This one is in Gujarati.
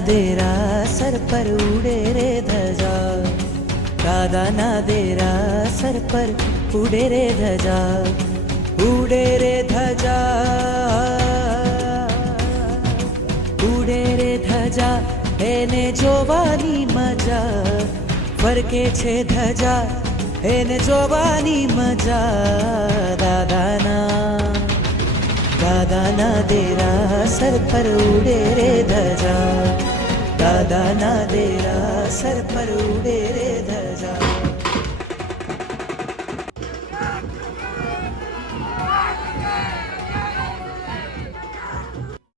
देरासर पर उड़े रे ध्वजा, दादाना देरासर पर उड़े रे ध्वजा, उड़े रे ध्वजा, उड़े रे ध्वजा, એને જોવાની મજા, ફરકે છે ધજા, એને જોવાની મજા. દાદાના દેરાસર પર ઉડે રે ધજા, દાદાના દેરાસર પર ઉડે રે